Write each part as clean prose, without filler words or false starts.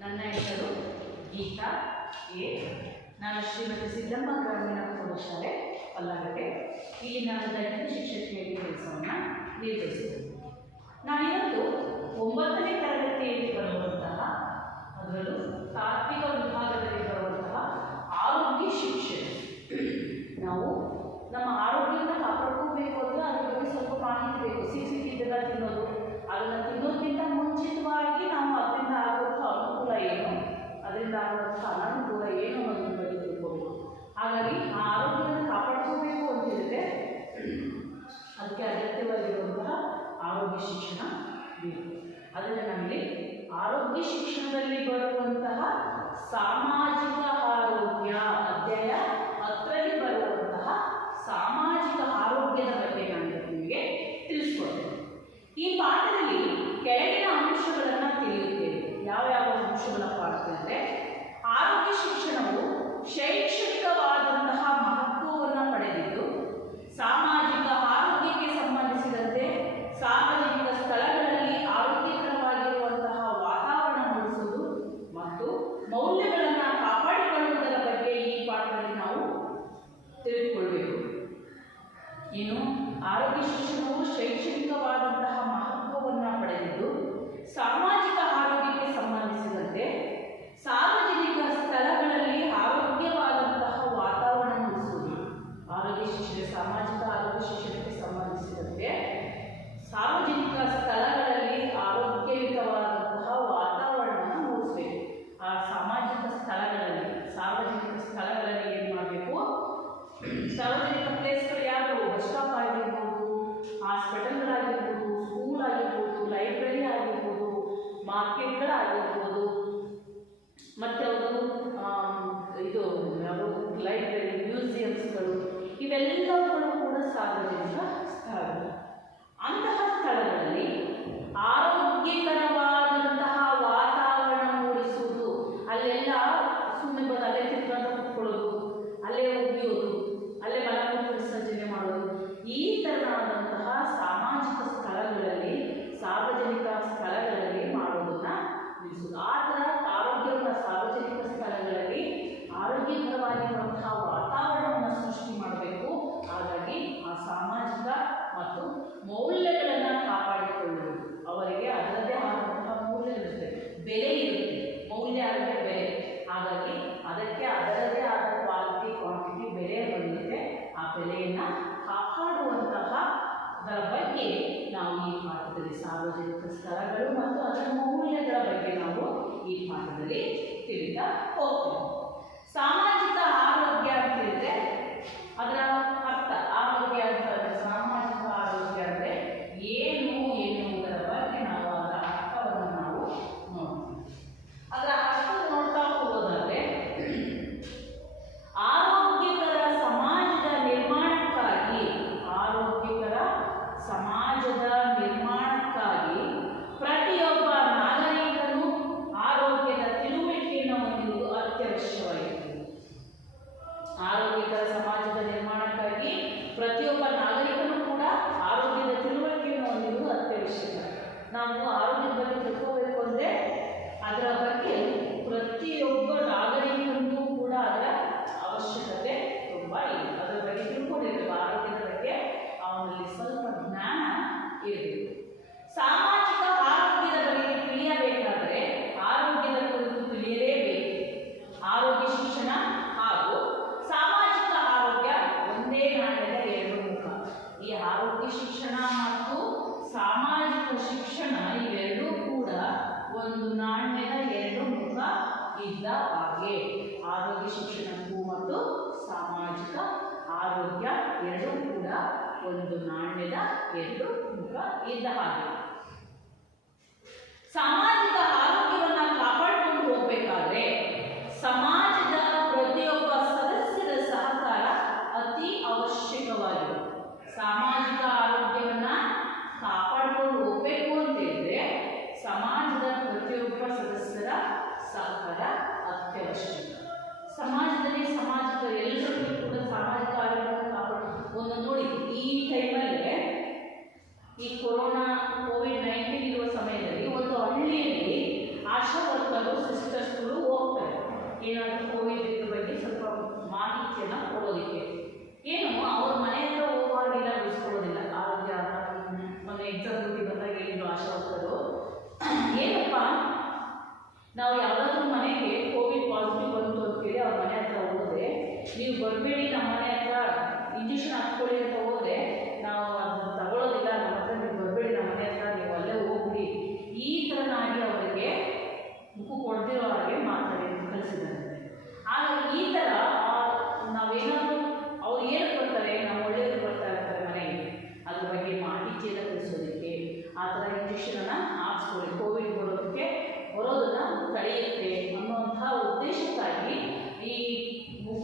ನನ್ನ ಹೆಸರು ಗೀತಾ ಎ. ನಾನು ಶ್ರೀಮತಿ ಸಿದ್ದಮ್ಮ ಗ್ರಾಮೀಣ ಪ್ರೌಢಶಾಲೆ ಪಲ್ಲಗಟ್ಟೆ. ಇಲ್ಲಿ ನಾನು ದೈಹಿಕ ಶಿಕ್ಷಕಿಯಾಗಿ ಕೆಲಸವನ್ನು ನಿರ್ವಹಿಸುತ್ತೇನೆ. ನಾನಿವತ್ತು 9ನೇ ತರಗತಿಯಲ್ಲಿ ಬರುವಂತಹ, ಅದರಲ್ಲೂ ತಾತ್ವಿಕ ವಿಭಾಗದಲ್ಲಿ ಬರುವಂತಹ ಆರೋಗ್ಯ ಶಿಕ್ಷಣ. ನಾವು ನಮ್ಮ ಆರೋಗ್ಯವನ್ನು ಕಾಪಾಡ್ಕೋಬೇಕು ಅಂದರೆ ಅದ್ರ ಬಗ್ಗೆ ಸ್ವಲ್ಪ ಮಾಹಿತಿ ಬೇಕು. ಸಿಕ್ಕಿದ್ದೆಲ್ಲ ತಿನ್ನೋದು, ಅದನ್ನು ತಿನ್ನೋದಕ್ಕಿಂತ ಮುಂಚಿತವಾಗಿ ನಾವು ಅದರಿಂದ ಆಗುವಂಥ ಅನುಕೂಲ ಏನು, ಅದರಿಂದ ಆಗುವಂಥ ಅನಾನುಕೂಲ ಏನು ಅನ್ನೋದ್ರ ಬಗ್ಗೆ ತಿಳ್ಕೋಬೇಕು. ಹಾಗಾಗಿ ಆ ಆರೋಗ್ಯವನ್ನು ಕಾಪಾಡ್ಕೋಬೇಕು ಅಂತಿರುತ್ತೆ, ಅದಕ್ಕೆ ಅಗತ್ಯವಾಗಿರುವಂತಹ ಆರೋಗ್ಯ ಶಿಕ್ಷಣ ಬೇಕು. ಅದರಿಂದ ನಮಗೆ ಆರೋಗ್ಯ ಶಿಕ್ಷಣದಲ್ಲಿ ಬರುವಂತಹ ಸಾಮಾಜಿಕ ಆರೋಗ್ಯ ಅಧ್ಯಾಯ 10ರಲ್ಲಿ ಬರುವಂತಹ ಸಾಮಾಜಿಕ ಆರೋಗ್ಯದ ಬಗ್ಗೆ ನಾನು ನಿಮಗೆ ತಿಳಿಸ್ಕೊಡ್ತೇನೆ. ಈ ಪಾಠದಲ್ಲಿ ಕೆಳಗಿನ ಅಂಶಗಳನ್ನು ತಿಳಿಯುತ್ತೇವೆ. ಯಾವ್ಯಾವ ಅಂಶಗಳಪ್ಪ ಅಂತಂದರೆ, ಆರೋಗ್ಯ ಶಿಕ್ಷಣವು ಶೈಕ್ಷಣಿಕವಾದಂತಹ ಮಹತ್ವವನ್ನು ಪಡೆದಿದ್ದು, ಸಾಮಾಜಿಕ ಆರೋಗ್ಯಕ್ಕೆ ಸಂಬಂಧಿಸಿದಂತೆ ಸಾರ್ವಜನಿಕ ಸ್ಥಳಗಳಲ್ಲಿ ಆರೋಗ್ಯಕರವಾಗಿರುವಂತಹ ವಾತಾವರಣ ಮೂಡಿಸುವುದು ಮತ್ತು ಮೌಲ್ಯಗಳನ್ನು ಕಾಪಾಡಿಕೊಳ್ಳುವುದರ ಬಗ್ಗೆ ಈ ಪಾಠದಲ್ಲಿ ನಾವು ತಿಳಿದುಕೊಳ್ಬೇಕು. ಏನು, ಆರೋಗ್ಯ ಶಿಕ್ಷಣವು ಶೈಕ್ಷಣಿಕವಾದಂತಹ ಮಹತ್ವವನ್ನು ಪಡೆದಿದ್ದು, ಸಾಮಾಜಿಕ ಆರೋಗ್ಯಕ್ಕೆ ಸಂಬಂಧಿಸಿದಂತೆ ಸಾರ್ವಜನಿಕ ಸ್ಥಳಗಳಲ್ಲಿ ಆರೋಗ್ಯವಾದಂತಹ ವಾತಾವರಣ ಮೂಡಿಸುವುದು. ಆರೋಗ್ಯ ಶಿಕ್ಷಣ ಸಾಮಾಜಿಕ ಆರೋಗ್ಯ ಶಿಕ್ಷಣಕ್ಕೆ ಸಂಬಂಧಿಸಿದಂತೆ ಸಾರ್ವಜನಿಕ ಸ್ಥಳಗಳಲ್ಲಿ ಆರೋಗ್ಯಯುತವಾದಂತಹ ವಾತಾವರಣವನ್ನು ಮೂಡಿಸಬೇಕು. ಆ ಸಾಮಾಜಿಕ ಸ್ಥಳಗಳಲ್ಲಿ, ಸಾರ್ವಜನಿಕ ಸ್ಥಳಗಳಲ್ಲಿ ಏನು ಮಾಡಬೇಕು, ಸಾರ್ವಜನಿಕ ಪ್ಲೇಸ್ಗಳು ಯಾವುದು, ಬಸ್ ಸ್ಟಾಪ್ ಆಗಿರ್ಬೋದು, ಹಾಸ್ಪಿಟಲ್ಗಳಾಗಿರ್ಬೋದು, ಸ್ಕೂಲ್ ಆಗಿರ್ಬೋದು, ಲೈಬ್ರರಿ ಆಗಿರ್ಬೋದು, ಮಾರ್ಕೆಟ್ಗಳಾಗಿರ್ಬೋದು, ಮತ್ತು ಅವರು ಇದು ಯಾವುದು ಲೈಬ್ರರಿ, ಮ್ಯೂಸಿಯಮ್ಸ್ಗಳು, ಇವೆಲ್ಲವುಗಳು ಕೂಡ ಸಾರ್ವಜನಿಕ ಸ್ಥಳಗಳು. ಅಂತಹ ಸ್ಥಳಗಳಲ್ಲಿ ಆರೋಗ್ಯಕರವಾದಂತಹ ವಾತಾವರಣ ಮೂಡಿಸುವುದು. ಅಲ್ಲೆಲ್ಲ ಸುಮ್ಮನೆ ಬಂದು ಅಲ್ಲೇ ತಿರ್ಕೊಂಡು ಕೂತ್ಕೊಳ್ಳೋದು, ಅಲ್ಲೇ ಉಗಿಯೋದು, ಅಲ್ಲೇ ಮಲಮೂತ್ರ ವಿಸರ್ಜನೆ ಮಾಡೋದು, ಈ ಥರನಾದಂತಹ ಸಾಮಾಜಿಕ ಸ್ಥಳಗಳಲ್ಲಿ, ಸಾರ್ವಜನಿಕ ಸ್ಥಳಗಳಲ್ಲಿ ಮಾಡೋದನ್ನು ನಿಲ್ಲಿಸೋದು. ಆ ಥರ ಆರೋಗ್ಯವನ್ನು ಸಾರ್ವಜನಿಕ ಸ್ಥಳಗಳಲ್ಲಿ ಆರೋಗ್ಯಕರವಾಗಿರುವಂತಹ ವಾತಾವರಣವನ್ನು ಸೃಷ್ಟಿ ಮಾಡಬೇಕು. ಹಾಗಾಗಿ ಆ ಸಾಮಾಜಿಕ ಮತ್ತು ಮೌಲ್ಯಗಳನ್ನು ಕಾಪಾಡಿಕೊಳ್ಳುವುದು. ಅವರಿಗೆ ಅದರದ್ದೇ ಆದಂತಹ ಮೌಲ್ಯಗಳಿರುತ್ತೆ, ಬೆಲೆ ಇರುತ್ತೆ. ಮೌಲ್ಯ ಅಂದರೆ ಬೆಲೆ. ಹಾಗಾಗಿ ಅದಕ್ಕೆ ಅದರದೇ ಆದ ಕ್ವಾಲಿಟಿ, ಕ್ವಾಂಟಿಟಿ, ಬೆಲೆ ಬಂದಿರುತ್ತೆ. ಆ ಬೆಲೆಯನ್ನು ಕಾಪಾಡುವಂತಹ ಅದರ ಬಗ್ಗೆ ನಾವು ಈ ಪಾಠದಲ್ಲಿ, ಸಾರ್ವಜನಿಕ ಸ್ಥಳಗಳು ಮತ್ತು ಅದರ ಮೌಲ್ಯಗಳ ಬಗ್ಗೆ ನಾವು ಈ ಪಾಠದಲ್ಲಿ ತಿಳಿತಾ ಹೋಗ್ತೇವೆ. ಸಾಮಾಜಿಕ ಆರೋಗ್ಯ ಅಂತ ಹೇಳಿದ್ರೆ ಅದರ ಅರ್ಥ, ಆರೋಗ್ಯ ಅಂತ ಸಾಮಾಜಿಕ ಆರೋಗ್ಯ ಅಂದರೆ ಏನು ಎನ್ನುವುದರ ಬಗ್ಗೆ ನಾವು ಅದರ ಅರ್ಥವನ್ನು ನಾವು ನೋಡ್ತೀವಿ. ಅದರ ಅರ್ಥ ನೋಡ್ತಾ ಹೋಗೋದಾದ್ರೆ, ಆರೋಗ್ಯಕರ ಸಮಾಜದ ನಿರ್ಮಾಣಕ್ಕಾಗಿ, ಆರೋಗ್ಯಕರ ಸಮಾಜದ ನಿರ್ಮಾಣಕ್ಕಾಗಿ ಪ್ರತಿಯೊಬ್ಬ ನಾಗರಿಕನು ಆರೋಗ್ಯದ ತಿಳುವಳಿಕೆಯನ್ನು ಹೊಂದುವುದು ಅತ್ಯವಶ್ಯವಾಗಿದೆ. ಆರೋಗ್ಯಕರ ಸಮಾಜದ ನಿರ್ಮಾಣಕ್ಕಾಗಿ ಪ್ರತಿಯೊಬ್ಬ ನಾಗರಿಕನು ಕೂಡ ಆರೋಗ್ಯದ ತಿಳುವಳಿಕೆಯನ್ನು ಹೊಂದುವುದು ಅತ್ಯವಶ್ಯಕ. ನಾವು ಆರೋಗ್ಯದ ಬಗ್ಗೆ ತಿಳ್ಕೋಬೇಕು ಅಂದರೆ ಅದರ ಬಗ್ಗೆ ಪ್ರತಿಯೊಬ್ಬ ನಾಗರಿಕನಿಗೂ ಕೂಡ ಅದರ ಅವಶ್ಯಕತೆ ತುಂಬ ಇದೆ. ಅದರ ಬಗ್ಗೆ ತಿಳ್ಕೊಂಡಿರ್ಬೇಕು. ಆರೋಗ್ಯದ ಬಗ್ಗೆ ಅವನಲ್ಲಿ ಸ್ವಲ್ಪ ಜ್ಞಾನ ಇರಬೇಕು. ಸಾಮಾಜಿಕ ಆರೋಗ್ಯದ ಬಗ್ಗೆ ತಿಳಿಯಬೇಕಾದರೆ ಆರೋಗ್ಯದ ಕುರಿತು ತಿಳಿಯಲೇಬೇಕು. ಆರೋಗ್ಯ ಶಿಕ್ಷಣ ಹಾಗೂ ಸಾಮಾಜಿಕ ಆರೋಗ್ಯ ಒಂದೇ ನಾಣ್ಯದ ಎರಡು ಮುಖ. ಈ ಆರೋಗ್ಯ ಶಿಕ್ಷಣ ಮತ್ತು ಸಾಮಾಜಿಕ ಶಿಕ್ಷಣ ಇವೆರಡೂ ಕೂಡ ಒಂದು ನಾಣ್ಯದ ಎರಡು ಮುಖ ಇದ್ದ ಹಾಗೆ. ಆರೋಗ್ಯ ಶಿಕ್ಷಣಕ್ಕೂ ಮತ್ತು ಸಾಮಾಜಿಕ ಆರೋಗ್ಯ ಎರಡೂ ಕೂಡ ಒಂದು ನಾಣ್ಯದ ಎರಡು ಮುಖ ಇದ್ದ ಹಾಗೆ. ಸಾಮಾಜಿಕ ಆರೋಗ್ಯವನ್ನು ಕಾಪಾಡಿಕೊಂಡು ಹೋಗಬೇಕಾದ್ರೆ ಸಮಾಜದ ಪ್ರತಿಯೊಬ್ಬ ಸದಸ್ಯರ ಸಹಕಾರ ಅತಿ ಅವಶ್ಯಕವಾಗಿದೆ. ಸಾಮಾಜಿಕ ಆರೋಗ್ಯವನ್ನು ಕಾಪಾಡಿಕೊಂಡು ಹೋಗಬೇಕು ಅಂತ ಹೇಳಿದ್ರೆ ಸಮಾಜದ ಪ್ರತಿಯೊಬ್ಬ ಸದಸ್ಯರ ಸಹಕಾರ ಅತ್ಯವಶ್ಯಕ. ಸಮಾಜದಲ್ಲಿ ಸಾಮಾಜಿಕ ಎಲ್ಲರಿಗೂ ಕೂಡ ಸಾಮಾಜಿಕ ಆರೋಗ್ಯವನ್ನು ಕಾಪಾಡಿ ಒಂದು ನೋಡಿ, ಈ ಟೈಮಲ್ಲೇ ಈ ಕೊರೋನಾ ಕೋವಿಡ್-19 ಇರುವ ಸಮಯದಲ್ಲಿ ಒಂದು ಹಳ್ಳಿಯಲ್ಲಿ ಆಶಾ ವರ್ಕರು, ಸಿಸ್ಟರ್ ನಾವು ಯಾವುದಾದ್ರೂ ಮನೆಗೆ ಕೋವಿಡ್ ಪಾಸಿಟಿವ್ ಬಂತು ಅಂತೇಳಿ ಅವ್ರ ಮನೆ ಹತ್ರ ಹೋದರೆ, ನೀವು ಬರಬೇಡಿ ನಮ್ಮ ಮನೆ ಹತ್ರ ಇಂಜೆಕ್ಷನ್ ಹಾಕ್ಕೊಳ್ಳಿ ಅಂತ ಹೋದರೆ, ನಾವು ಅದನ್ನು ತಗೊಳ್ಳೋದಿಲ್ಲ, ನಮ್ಮ ಹತ್ರ ನೀವು ಬರಬೇಡಿ ನಮ್ಮ ಮನೆ ಹತ್ರ, ನೀವು ಅಲ್ಲೇ ಹೋಗ್ಬಿಡಿ, ಈ ಥರನಾಗಿ ಅವರಿಗೆ ಮುಖ ಕೊಡ್ದಿರೋ ಹಾಗೆ ಮಾತಾಡಿ ಕಲಿಸಿದ್ದಾರೆ. ಹಾಗಾಗಿ ಈ ಥರ ನಾವೇನಾದರೂ ಅವ್ರು ಏನು ಬರ್ತಾರೆ, ನಾವು ಒಳ್ಳೆಯದು ಬರ್ತಾ ಇರ್ತಾರೆ ಮನೆಗೆ, ಅದ್ರ ಬಗ್ಗೆ ಮಾಹಿತಿಯನ್ನು ತಿಳಿಸೋದಕ್ಕೆ, ಆ ಥರ ಇಂಜೆಕ್ಷನನ್ನು ಹಾಕ್ಸ್ಕೊಳ್ಳಿ, ಕೋವಿಡ್ ಬರೋದನ್ನು ತಡೆಯುತ್ತೆ ಅನ್ನುವಂಥ ಉದ್ದೇಶಕ್ಕಾಗಿ ಈ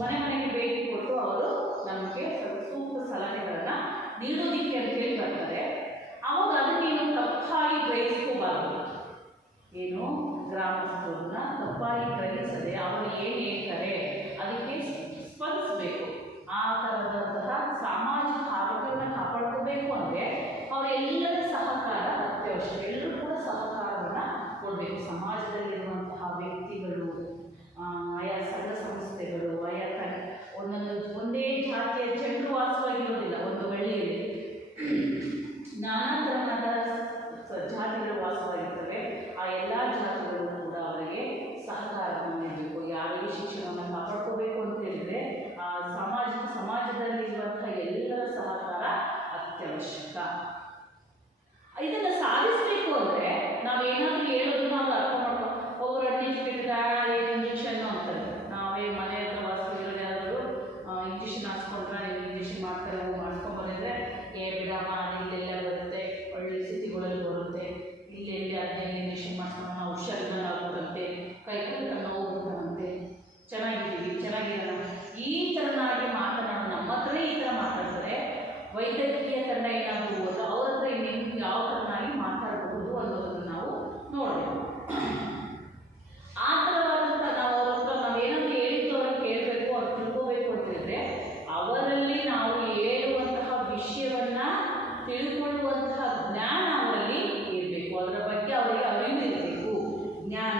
ಮನೆಗೆ ಭೇಟಿ ಕೊಟ್ಟು ಅವರು ನಮಗೆ ಸೂಕ್ತ ಸಲಹೆಗಳನ್ನು ನೀಡೋದಕ್ಕೆ ಅಂತೇಳಿ ಬರ್ತಾರೆ. ಆವಾಗ ಅದನ್ನು ನೀವು ತಪ್ಪಾಗಿ ಗ್ರಹಿಸ್ಕೋಬಾರ್ದು. ಏನು ಗ್ರಾಮಸ್ಥರನ್ನ ತಪ್ಪಾಗಿ ಗ್ರಹಿಸದೆ ಅವರು ಏನು ಹೇಳ್ತಾರೆ ಅದಕ್ಕೆ ಸ್ಪಂದಿಸಬೇಕು. ಆ ಥರದಂತಹ ಸಾಮಾಜಿಕ ಆರೋಗ್ಯವನ್ನು ಕಾಪಾಡ್ಕೋಬೇಕು ಅಂದರೆ ಅವರೆಲ್ಲರ ಸಹಕಾರ ಅತ್ಯವಶ್ಯ. ಎಲ್ಲರೂ ಕೂಡ ಸಹಕಾರವನ್ನು ಕೊಡಬೇಕು. ಸಮಾಜದಲ್ಲಿರುವಂತಹ ವ್ಯಕ್ತಿಗಳು, ಆಯಾ ಸಂಘ ಸಂಸ್ಥೆಗಳು, ಆಯಾ ಒಂದೇ ಜಾತಿಯ ಜನರು ವಾಸವಾಗಿರೋದಿಲ್ಲ. ಒಂದು ಹಳ್ಳಿಯಲ್ಲಿ ನಾನಾ ತರಹದ ಜಾತಿಗಳು ವಾಸವಾಗಿರ್ತವೆ. ಆ ಎಲ್ಲ ಜಾತಿಗಳು ಕೂಡ ಅವರಿಗೆ ಸಹಕಾರವನ್ನು ನೀಡಬೇಕು. ಯಾರಿಗೆ ಶಿಕ್ಷಣವನ್ನು ಕಾಪಾಡ್ಕೋಬೇಕು ಅಂತ ಹೇಳಿದರೆ ಆ ಸಮಾಜದಲ್ಲಿರುವಂಥ ಎಲ್ಲರ ಸಹಕಾರ ಅತ್ಯವಶ್ಯಕ. ಇದನ್ನು ಸಾಧಿಸಬೇಕು ಅಂದರೆ ನಾವೇನಾದರೂ ಹೇಳೋದನ್ನ ಅವ್ರು ಅರ್ಥ ಮಾಡ್ಕೊ, ಒಬ್ಬರು ಅನ್ಎಜುಕೇಟೆಡ್ ಇಂಜೆಕ್ಷನ್ ಅಂತಾರೆ. ನಾವೇ ಮನೆ ಹತ್ರ ವಾಸವಿರೋದು ಯಾರಾದರೂ ಇಂಜೆಕ್ಷನ್ ಹಾಕ್ಸ್ಕೊಂಡ್ರೆ, ಇಂಜೆಕ್ಷನ್ ಮಾಡ್ತಾರೆ, ಮಾಡಿಸ್ಕೊಂಡ್ಬಂದಿದ್ರೆ ಬಿಡಮ್ಮ ಇಲ್ಲೆಲ್ಲ ಬರುತ್ತೆ, ಒಳ್ಳೆ ಸಿಟಿಗಳಲ್ಲಿ ಬರುತ್ತೆ, ಇಲ್ಲೆಲ್ಲಿ 15 ಇಂಜೆಕ್ಷನ್ ಮಾಡ್ಕೊಂಡು ನಾವು ಹುಷಾರಿಲ್ಲ ಬರುತ್ತೆ, ಕೈ ನೋವು ಬರುತ್ತಂತೆ, ಚೆನ್ನಾಗಿರಲ್ಲ, ಈ ಥರನಾಗಿ ಮಾತನಾಡೋದು. ನಮ್ಮ ಹತ್ರ ಈ ಥರ ಮಾತಾಡ್ತಾರೆ. ವೈದ್ಯಕೀಯ ತಂಡ ಏನಾದರೂ ಹೋದ್ರೆ ಅವ್ರ ಹತ್ರ ಇನ್ನೇನು ಯಾವ ಥರನಾಗಿ ಮಾತಾಡಬಹುದು ಅನ್ನೋದನ್ನು ನಾವು ನೋಡಬೇಕು. ಆ ಥರವಾದಂಥ ನಾವು ಅವ್ರ ಹತ್ರ ನಾವೇನಾದರೂ ಹೇಳಿದ್ದು ಅವ್ರಿಗೆ ಕೇಳಬೇಕು, ಅವ್ರು ತಿಳ್ಕೋಬೇಕು ಅಂತ ಹೇಳಿದ್ರೆ ಅವರಲ್ಲಿ ನಾವು ಹೇಳುವಂತಹ ವಿಷಯವನ್ನು ತಿಳ್ಕೊಳ್ಳುವಂತಹ ಜ್ಞಾನ ಅವರಲ್ಲಿ ಇರಬೇಕು. ಅದರ ಬಗ್ಗೆ ಅವರಿಗೆ ಅರಿವು ಇರಬೇಕು. ಜ್ಞಾನ,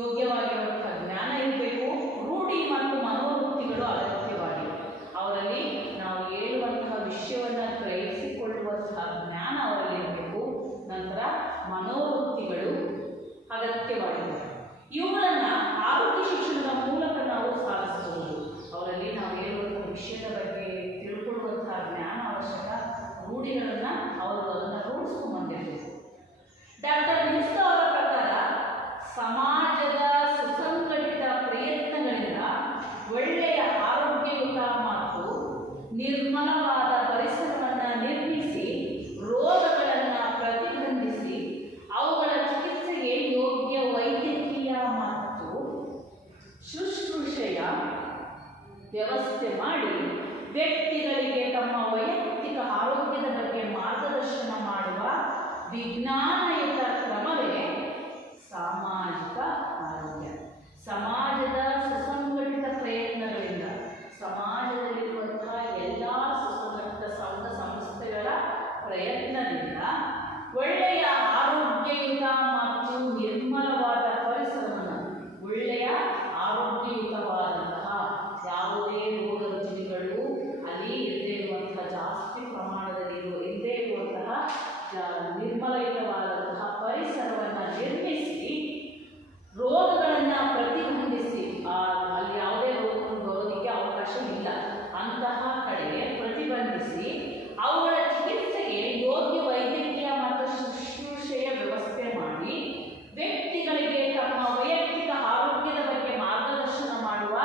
ಯೋಗ್ಯವಾಗಿರುವಂತಹ ಜ್ಞಾನ ಇರಬೇಕು. ರೂಢಿ ಮತ್ತು ಮನೋವೃತ್ತಿಗಳು ಅಗತ್ಯವಾಗಿವೆ. ಅವರಲ್ಲಿ ನಾವು ಹೇಳುವಂತಹ ವಿಷಯವನ್ನು ಗ್ರಹಿಸಿಕೊಳ್ಳುವಂತಹ ಜ್ಞಾನ ಅವರಲ್ಲಿ ಇರಬೇಕು. ನಂತರ ಮನೋವೃತ್ತಿಗಳು ಅಗತ್ಯವಾಗಿವೆ. ಇವುಗಳನ್ನು ಆರೋಗ್ಯ ಶಿಕ್ಷಣದ ಮೂಲಕ ನಾವು ಸಾಧಿಸಬಹುದು. ಅವರಲ್ಲಿ ನಾವು ಹೇಳುವಂತಹ ವಿಷಯದ ಬಗ್ಗೆ ತಿಳ್ಕೊಳ್ಳುವಂತಹ ಜ್ಞಾನ ಅವಶ್ಯಕ. ರೂಢಿಗಳನ್ನು ಅವರು ಅದನ್ನು ರೂಢಿಸ್ಕೊಂಡ್ಬಂದಿರಬೇಕು. ಡಾಕ್ಟರ್ ಮಿಸ್ತ ಅವರ ಪ್ರಕಾರ ಸಮಾಜದ ಸುಸಂಘಟಿತ ಪ್ರಯತ್ನಗಳಿಂದ ಒಳ್ಳೆಯ ಆರೋಗ್ಯಯುತ ಮತ್ತು ನಿರ್ಮಲವಾದ ಪರಿಸರವನ್ನು ನಿರ್ಮಿಸಿ, ರೋಗಗಳನ್ನು ಪ್ರತಿಬಂಧಿಸಿ, ಅವುಗಳ ಚಿಕಿತ್ಸೆಗೆ ಯೋಗ್ಯ ವೈದ್ಯಕೀಯ ಮತ್ತು ಶುಶ್ರೂಷೆಯ ವ್ಯವಸ್ಥೆ ಮಾಡಿ, ವ್ಯಕ್ತಿಗಳಿಗೆ ತಮ್ಮ ವೈಯಕ್ತಿಕ ಆರೋಗ್ಯದ ಬಗ್ಗೆ ಮಾರ್ಗದರ್ಶನ ಮಾಡುವ ವಿಜ್ಞಾನಯುತ ಕ್ರಮವೇ ಸಾಮಾಜಿಕ ಆರೋಗ್ಯ. ಸಮಾಜದ ಸುಸಂಘಟಿತ ಪ್ರಯತ್ನಗಳಿಂದ, ಸಮಾಜದಲ್ಲಿರುವಂತಹ ಎಲ್ಲ ಸುಸಂಘಟಿತ ಸಂಘ ಸಂಸ್ಥೆಗಳ ಪ್ರಯತ್ನದಿಂದ ಒಳ್ಳೆಯ ಆರೋಗ್ಯಯುತ ಮತ್ತು ನಿರ್ಮಲವಾದ ಪರಿಸರವನ್ನು, ಒಳ್ಳೆಯ ಆರೋಗ್ಯಯುತವಾದಂತಹ ಯಾವುದೇ ರೋಗ ರುಜಿನಗಳು ಅಲ್ಲಿ ಇಲ್ಲದೇ ಇರುವಂತಹ, ಜಾಸ್ತಿ ಪ್ರಮಾಣದಲ್ಲಿ ಇಲ್ಲದೇ ಇರುವಂತಹ ನಿರ್ಮಲಯುತವಾದಂತಹ ಪರಿಸರವನ್ನು ನಿರ್ಮಿಸಿ, ರೋಗಗಳನ್ನು ಪ್ರತಿಬಂಧಿಸಿ, ಅಲ್ಲಿ ಯಾವುದೇ ರೋಗಗಳು ಬರೋದಕ್ಕೆ ಅವಕಾಶ ಇಲ್ಲ ಅಂತಹ ಕಡೆ ಪ್ರತಿಬಂಧಿಸಿ, ಅವುಗಳ ಚಿಕಿತ್ಸೆಗೆ ಯೋಗ್ಯ ವೈದ್ಯಕೀಯ ಮತ್ತು ಶುಶ್ರೂಷೆಯ ವ್ಯವಸ್ಥೆ ಮಾಡಿ, ವ್ಯಕ್ತಿಗಳಿಗೆ ತಮ್ಮ ವೈಯಕ್ತಿಕ ಆರೋಗ್ಯದ ಬಗ್ಗೆ ಮಾರ್ಗದರ್ಶನ ಮಾಡುವ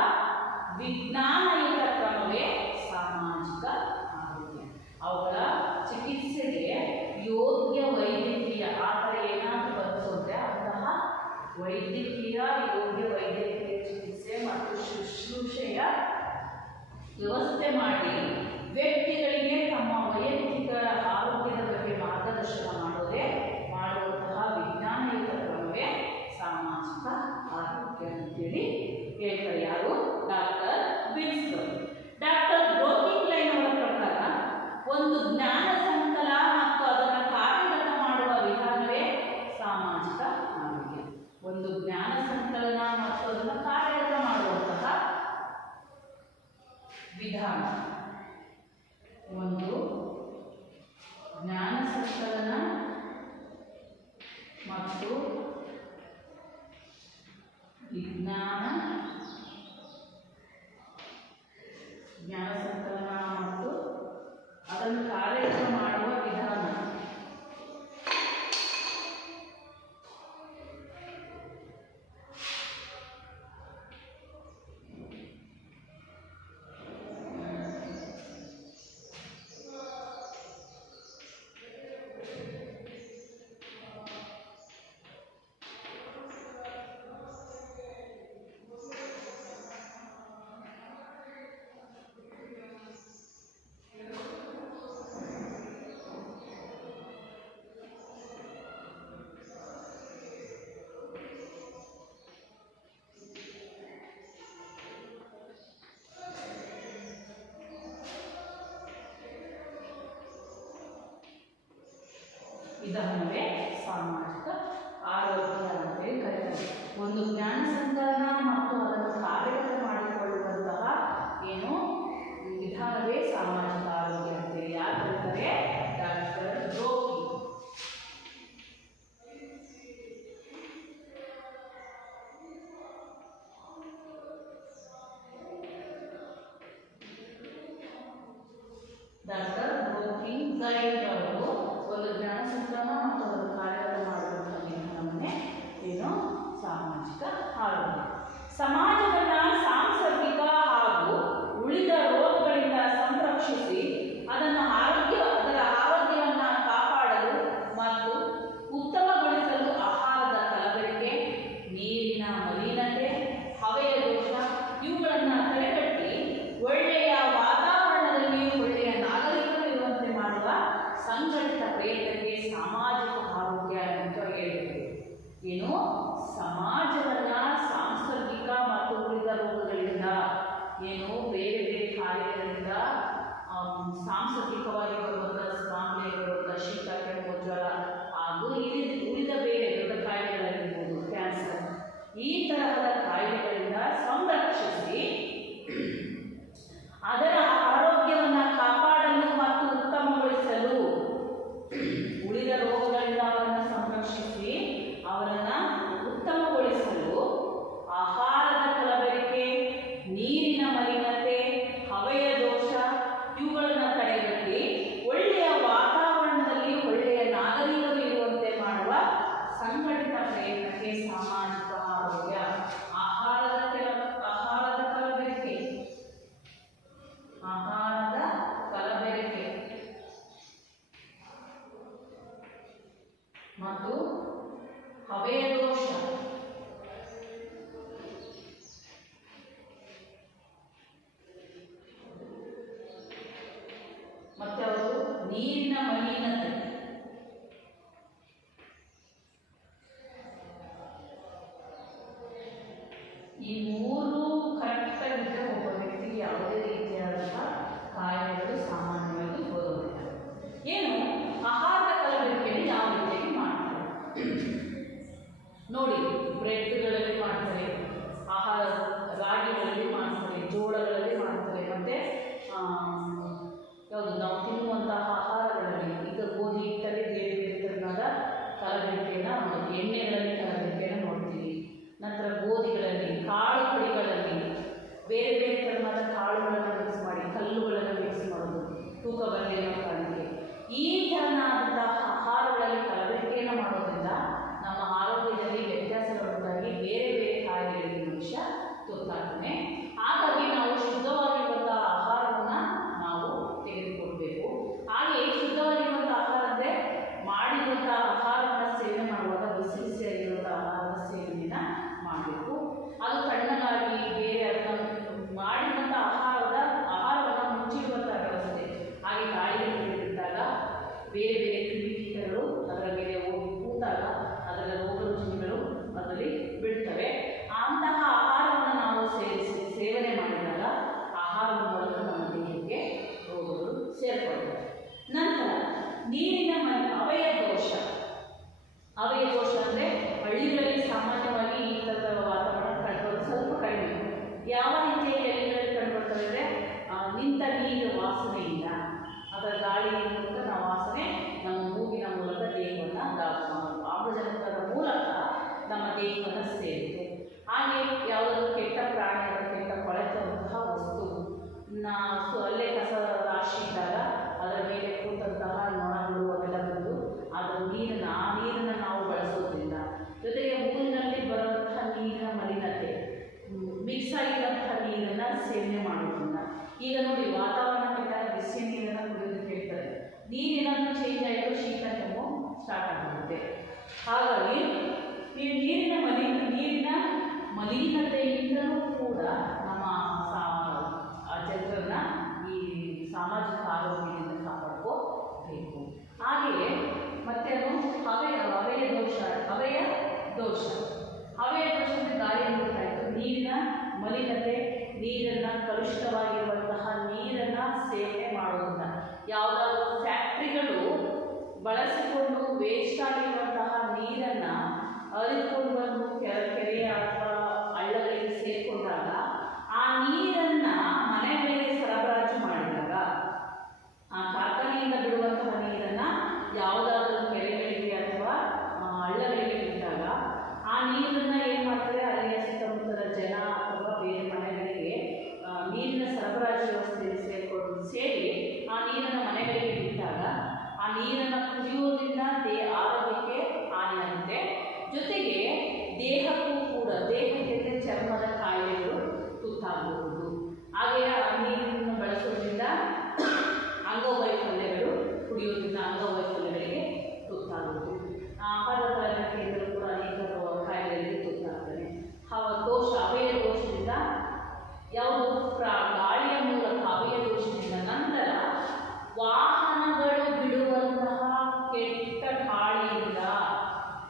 ವಿಜ್ಞಾನಯುತ ಕ್ರಮವೇ ಸಾಮಾಜಿಕ ಆರೋಗ್ಯ. ಅವುಗಳ ಚಿಕಿತ್ಸೆಗೆ ಯೋಗ್ಯ ವೈದ್ಯಕೀಯ, ಆ ಥರ ಏನಾದರೂ ಬಂತು ಅಂದರೆ ಅಂತಹ ವೈದ್ಯಕೀಯ, ಯೋಗ್ಯ ವೈದ್ಯಕೀಯ ಚಿಕಿತ್ಸೆ ಮತ್ತು ಶುಶ್ರೂಷೆಯ ವ್ಯವಸ್ಥೆ ಮಾಡಿ, ವ್ಯಕ್ತಿಗಳಿಗೆ ತಮ್ಮ ವೈಯಕ್ತಿಕ ಆರೋಗ್ಯದ ಬಗ್ಗೆ ಮಾರ್ಗದರ್ಶನ ಮಾಡುವಂತಹ ವಿಜ್ಞಾನಯುತ ಕ್ರಮವೇ ಸಾಮಾಜಿಕ ಆರೋಗ್ಯ ಅಂತೇಳಿ ಹೇಳ್ತಾರೆ. ಯಾರು? Doctor Wilson. ಡಾಕ್ಟರ್ ಬ್ರೋಕಿಂಗ್ಲೈನ್ ಅವರ ಪ್ರಕಾರ ಒಂದು ಜ್ಞಾನ ಸಂಕಲ ಮತ್ತು ಅದನ್ನು ಕಾರ್ಯಗತ ಮಾಡುವ ವಿಧಾನವೇ ಸಾಮಾಜಿಕ ಆರೋಗ್ಯ. ಒಂದು ಜ್ಞಾನ ಸಂಕಲನ ಮತ್ತು ಅದನ್ನು ಕಾರ್ಯಗತ ಮಾಡುವಂತಹ ವಿಧಾನ, ಒಂದು ಜ್ಞಾನ ಸಂಕಲನ ಇದನ್ನೇ ಸಾಮಾಜಿಕ ಆರೋಗ್ಯ ಅಂತೇಳಿ ಕರೀತಾರೆ. ಒಂದು ಜ್ಞಾನ ಸಂಕಲನ ಮತ್ತು ಅದನ್ನು ಕಾರ್ಯಗತ ಮಾಡಿಕೊಳ್ಳುವಂತಹ ಏನು ವಿಧಾನವೇ ಸಾಮಾಜಿಕ ಆರೋಗ್ಯ ಅಂತೇಳಿ ಯಾರು ಕರೀತಾರೆ? ಡಾಕ್ಟರ್ ಬ್ರೋಕಿ. ಡಾಕ್ಟರ್ ಬ್ರೋಕಿ ಗೈಡ್ ಅವರು ಒಂದು ಜ್ಞಾನ ಸಂಕಲನ ಮತ್ತು ಅದನ್ನು ಕಾರ್ಯಗತ ಮಾಡುವಂತಹ ವಿಧಾನವನ್ನೇ ಏನು ಸಾಮಾಜಿಕ ಆರೋಗ್ಯ. ಸಮಾಜವನ್ನ ಸಾಂಸರ್ಗಿಕ ಹಾಗೂ ಉಳಿದ ರೋಗಗಳಿಂದ ಸಂರಕ್ಷಿಸಿ ಅದರ ಆರೋಗ್ಯವನ್ನ ಕಾಪಾಡಲು ಮತ್ತು ಉತ್ತಮಗೊಳಿಸಲು ಆಹಾರದ ಕಲಬೆರಕೆ, ನೀರಿನ ಮಲಿನತೆ, ಹವೆಯ ದೋಷ ಇವುಗಳನ್ನು ತಡೆಗಟ್ಟಿ ಒಳ್ಳೆಯ ವಾತಾವರಣದಲ್ಲಿ ಒಳ್ಳೆಯ ನಾಗರಿಕರು ಇರುವಂತೆ ಮಾಡುವ ಸಂಘಟಿತ ಪ್ರಯತ್ನಕ್ಕೆ ಸಾಮಾಜಿಕ ಆರೋಗ್ಯ ಅಂತ ಹೇಳಿದರು. ಏನು ಸಮಾಜವನ್ನ ಸಾಂಸರ್ಗಿಕ ಮತ್ತು ಉಳಿದ ರೋಗಗಳಿಂದ ಏನು ಬೇರೆ ಬೇರೆ ಕಾಯಿಲೆಗಳಿಂದ ಸಾಂಸರ್ಗಿಕವಾಗಿ ಬರುವಂತಹ ಮಾಮೂಲಿ ಬರುವಂತಹ ಶೀತ, ಕೆಮ್ಮು, ಜ್ವರ ಹಾಗೂ ಉಳಿದ ಬೇರೆ ದೊಡ್ಡ ಕಾಯಿಲೆಗಳಿರ್ಬೋದು, ಕ್ಯಾನ್ಸರ್, ಈ ತರಹದ ಕಾಯಿಲೆಗಳಿಂದ ಸಂರಕ್ಷಿಸಿ ಅದರ ಆರೋಗ್ಯವನ್ನು ಕಾಪಾಡಲು ಮತ್ತು ಉತ್ತಮಗೊಳಿಸಲು ಉಳಿದ ರೋಗಗಳಿಂದ ಅವರನ್ನು ಸಂರಕ್ಷಿಸಿ ಅವರನ್ನು ಉತ್ತಮಗೊಳಿಸಲು ಆಹಾರದ ಕಲಬೆರಕೆ, ನೀರಿನ ಮಲಿನತೆ, ಹವೆಯ ದೋಷ ಇವುಗಳನ್ನು ತಡೆಗಟ್ಟಿ ಒಳ್ಳೆಯ ವಾತಾವರಣದಲ್ಲಿ ಒಳ್ಳೆಯ ನಾಗರಿಕರು ಇರುವಂತೆ ಮಾಡುವ ಸಂಘಟಿತ ಪ್ರಯತ್ನಕ್ಕೆ ಸಾಮಾಜಿಕ ಆರೋಗ್ಯ. ಆಹಾರದ ಕಲಬೆರಕೆ ಮತ್ತು ಹವೆಯ ದೋಷ ಮತ್ತೆ ಅವರು ನೀರಿನ ಮಲಿನತೆ, ಈ ಮೂರು ಕರೆಕ್ಟಾಗಿದ್ದರೆ ಒಬ್ಬ ವ್ಯಕ್ತಿಗೆ ಯಾವುದೇ ರೀತಿಯಾದಂತಹ ಕಾಯಿಲೆಗಳು ಸಾಮಾನ್ಯವಾಗಿ ಬರುವುದಿಲ್ಲ. ಏನು ಆಹಾರದ ಕಲಬೆರಕೆಯನ್ನು ಯಾವ ರೀತಿಯಾಗಿ ಮಾಡ್ತಾರೆ ನೋಡಿ. ಬ್ರೆಡ್ಗಳಲ್ಲಿ ಮಾಡ್ತಾರೆ, ಆಹಾರ ರಾಗಿಗಳಲ್ಲಿ ಮಾಡ್ತಾರೆ, ಜೋಳಗಳಲ್ಲಿ ಮಾಡ್ತಾರೆ, ಮತ್ತು ಯಾವುದು ನಾವು ತಿನ್ನುವಂತಹ ಆಹಾರಗಳಲ್ಲಿ ಈಗ ಗೋಧಿ ಹಿಟ್ಟಲ್ಲಿ ಬೇರೆ ಬೇರೆ ಥರನಾದ ಕಲಬೆರಕೆಯನ್ನು ನೋಡ್ತೀವಿ, ಎಣ್ಣೆಗಳಲ್ಲಿ ಕಲಬೆರಕೆಯನ್ನು ನೋಡ್ತೀವಿ. ನಂತರ ಗೋಧಿಗಳಲ್ಲಿ, ಕಾಳು ಪುಡಿಗಳಲ್ಲಿ ಬೇರೆ ಬೇರೆ ಥರನಾದ ಕಾಳುಗಳನ್ನು ಮಿಕ್ಸ್ ಮಾಡಿ, ಕಲ್ಲುಗಳನ್ನು ಮಿಕ್ಸ್ ಮಾಡೋದು ತೂಕ ಬರಲಿ ಅನ್ನೋ ಕಾರಣಕ್ಕೆ. ಈ ಥರನಾದಂತಹ ಆಹಾರಗಳಲ್ಲಿ ಕಲಬೆರಕೆಯನ್ನು ಮಾಡೋದ್ರಿಂದ ನಮ್ಮ ಆರೋಗ್ಯದಲ್ಲಿ ವ್ಯತ್ಯಾಸಗಳುಂಟಾಗಿ ಬೇರೆ ಬೇರೆ ಕಾಯಿಲೆಗಳಿಗೆ ಮನುಷ್ಯ ತುತ್ತಾಗ್ತಾನೆ. ಹಾಗಾಗಿ ನಾವು ಶುದ್ಧವಾಗಿರುವಂತಹ ಆಹಾರವನ್ನು ನಾವು ತೆಗೆದುಕೊಳ್ಬೇಕು. ಹಾಗೆ ಶುದ್ಧವಾಗಿರುವಂಥ ಆಹಾರ ಅಂದರೆ ಮಾಡಿರುವಂಥ ಆಹಾರವನ್ನು ಸೇವನೆ ಮಾಡುವಾಗ ಬಿಸಿ ಬಿಸಿಯಾಗಿರುವಂಥ ಆಹಾರದ ಸೇವನೆಯನ್ನು ಮಾಡಬೇಕು. ಅದು ತಣ್ಣಗಾಗಿ ಬೇರೆ ಅದನ್ನು ಮಾಡಿರುವಂಥ ಆಹಾರವನ್ನು ಮುಚ್ಚಿರುವಂಥ ವ್ಯವಸ್ಥೆ. ಹಾಗೆ ಗಾಳಿಯಲ್ಲಿ ಬಿಟ್ಟಾಗ ಬೇರೆ ಬೇರೆ ಕ್ರಿಮಿಕೀಟಗಳು ಅದರ ಮೇಲೆ ಹೋಗಿ ಕೂತಾಗ ಅದರ ರೋಗ ರುಜಿನಗಳು ಅದರಲ್ಲಿ ಬಿಡ್ತವೆ. ಅಂತಹ ಆಹಾರವನ್ನು ನಾವು ಸೇವನೆ ಮಾಡಿದಾಗ ಆಹಾರದ ಮೂಲಕ ನಮ್ಮ ದೇಹಕ್ಕೆ ರೋಗಗಳು ಸೇರ್ಕೊಳ್ತವೆ. ನಂತರ ನೀರಿನ ಹವೆಯ ದೋಷ. ಹವೆಯ ದೋಷ ಅಂದರೆ ಹಳ್ಳಿಗಳಲ್ಲಿ ಸಾಮಾನ್ಯವಾಗಿ ಈ ಥರದ ವಾತಾವರಣ ಕಂಡುಬರೋದು ಸ್ವಲ್ಪ ಕಡಿಮೆ. ಯಾವ ರೀತಿಯಾಗಿ ಹಳ್ಳಿಗಳಲ್ಲಿ ಕಂಡುಬರ್ತವೆ ಅಂದರೆ ನಿಂತ ನೀರು ವಾಸನೆಯಿಂದ ಅದರ ಗಾಳಿ ಮೂಲಕ ನಾವು ವಾಸನೆ ನಮ್ಮ ಮೂಗಿನ ಮೂಲಕ ದೇಹವನ್ನು ಆಮ್ಲಜನಕದ ಮೂಲಕ ನಮ್ಮ ದೇಹವನ್ನು ಸೇರುತ್ತೆ. ಹಾಗೆ ಯಾವುದಾದ್ರೂ ಕೆಟ್ಟ ಪ್ರಾಣಿಗಳ ಕೆಟ್ಟ ಕೊಳೆತಂತಹ ವಸ್ತು ಅಲ್ಲೇ ಕಸ ರಾಶಿ ಇದ್ದಾಗ ಅದರ ಮೇಲೆ ಕೂತಂತಹ ನೊಣಗಳು ಅವೆಲ್ಲ ಬಂದು ಅದರ ನೀರನ್ನು ನಾವು ಬಳಸೋದ್ರಿಂದ, ಜೊತೆಗೆ ಊರಿನಲ್ಲಿ ಬರುವಂತಹ ನೀರಿನ ಮಲಿನತೆ, ಮಿಕ್ಸ್ ಆಗಿರುವಂತಹ ನೀರನ್ನು ಸೇವನೆ ಮಾಡೋದ್ರಿಂದ. ಈಗ ನೋಡಿ ವಾತಾವರಣ ಕೆಟ್ಟಾಗ ಬಿಸಿ ನೀರನ್ನು ಕುಡಿಯೋದಕ್ಕೆ ಹೇಳ್ತಾರೆ. ನೀರೇನಾದರೂ ಚೇಂಜ್ ಆಯಿತು ಶೀತ ಕೆಮ್ಮು ಸ್ಟಾರ್ಟ್ ಆಗಿರುತ್ತೆ. ಹಾಗಾಗಿ ಈ ನೀರಿನ ವೇಸ್ಟ್ ಆಗಿರುವಂತಹ ನೀರನ್ನು ಹರಿದುಕೊಂಡು ಬಂದು ಕೆರೆ ಅಥವಾ ಹಳ್ಳಗಳಿಗೆ ಸೇರಿಕೊಂಡಾಗ ಆ ನೀರನ್ನು ಮನೆಗಳಿಗೆ ಸರಬರಾಜು ಮಾಡಿದಾಗ, ಆ ಕಾರ್ಖಾನೆಯಿಂದ ಬಿಡುವಂತಹ ನೀರನ್ನು ಯಾವುದಾದ್ರೂ ಕೆರೆಗಳಿಗೆ ಅಥವಾ ಹಳ್ಳಗಳಿಗೆ ಬಿಟ್ಟಾಗ ಆ ನೀರನ್ನು ಏನು ಮಾಡ್ತಾರೆ, ಅಲ್ಲಿಯ ಸುತ್ತಮುತ್ತಲ ಜನ ಅಥವಾ ಬೇರೆ ಮನೆಗಳಿಗೆ ನೀರಿನ ಸರಬರಾಜು ವ್ಯವಸ್ಥೆಯಲ್ಲಿ ಸೇರಿ ಆ ನೀರನ್ನು ಮನೆಗಳಿಗೆ ಬಿಟ್ಟಾಗ ಆ ನೀರನ್ನು ಕುಡಿಯೋದ್ರಿಂದ ಆರೋಗ್ಯಕ್ಕೆ ಹಾನಿಯಾಗುತ್ತೆ. ಜೊತೆಗೆ ದೇಹಕ್ಕೂ ಕೂಡ ದೇಹಕ್ಕೆ ಚರ್ಮದ ಕಾಯಿಲೆಗಳು ತುತ್ತಾಗಬಹುದು. ಹಾಗೆಯೇ ಆ ನೀರನ್ನು ಬಳಸೋದ್ರಿಂದ ಅಂಗವೈಫಲ್ಯಗಳು, ಕುಡಿಯೋದ್ರಿಂದ ಅಂಗವೈಫಲ್ಯಗಳಿಗೆ ತುತ್ತಾಗುವುದು. ಆಹಾರದ ಕೇಂದ್ರಗಳು ಕೂಡ ಅನೇಕ ಕಾಯಿಲೆಗಳಿಗೆ ತುತ್ತಾಗ್ತದೆ. ದೋಷ, ಅವಯ ದೋಷದಿಂದ ಯಾವುದು ಗಾಳಿಯ ಮೂಲಕ ಅವಯ ದೋಷದಿಂದ, ನಂತರ ವಾಹನಗಳು ಬಿಡುವಂತಹ ಕೆಟ್ಟ ಗಾಳಿಯಿಂದ,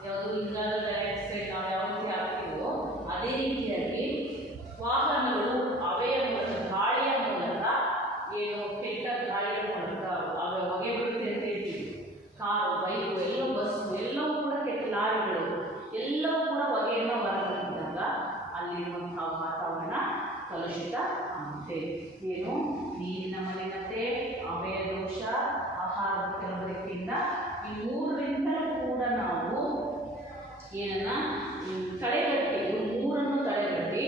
ಯಾವುದು ಇಂಗಾಲ ಡೈಆಕ್ಸೈಡ್ ನಾವು ಯಾವ ರೀತಿ ಆಗ್ತೀವೋ ಅದೇ ರೀತಿಯಾಗಿ ವಾಹನಗಳು ಅವಯ ಮೂಲಕ, ಗಾಳಿಯ ಮೂಲಕ ಏನು ಕೆಟ್ಟ ಗಾಳಿಯ ಮೂಲಕ ಹೊಗೆ ಬಿಡುತ್ತೆ ಅಂತ ಹೇಳ್ತೀವಿ. ಕಾರು, ಬೈಕು, ಎಲ್ಲವೂ ಬಸ್ಸು, ಎಲ್ಲವೂ ಕೂಡ ಕೆಟ್ಟ ಲಾರಿಗಳು ಎಲ್ಲವೂ ಕೂಡ ಹೊಗೆಯನ್ನು ಹೊರಬಿಟ್ಟಿದ್ದಾಗ ಅಲ್ಲಿರುವಂತಹ ವಾತಾವರಣ ಕಲುಷಿತ ಆಗುತ್ತೆ. ಏನು ನೀರಿನ ಮಲಿನತೆ, ಅವಯ ದೋಷ, ಆಹಾರದ ಕೆಲವರಿಂದ ಈ ಮೂರರಿಂದಲೂ ಕೂಡ ನಾವು ಏನನ್ನ ತಡೆಗಟ್ಟಿ, ಮೂರನ್ನು ತಡೆಗಟ್ಟಿ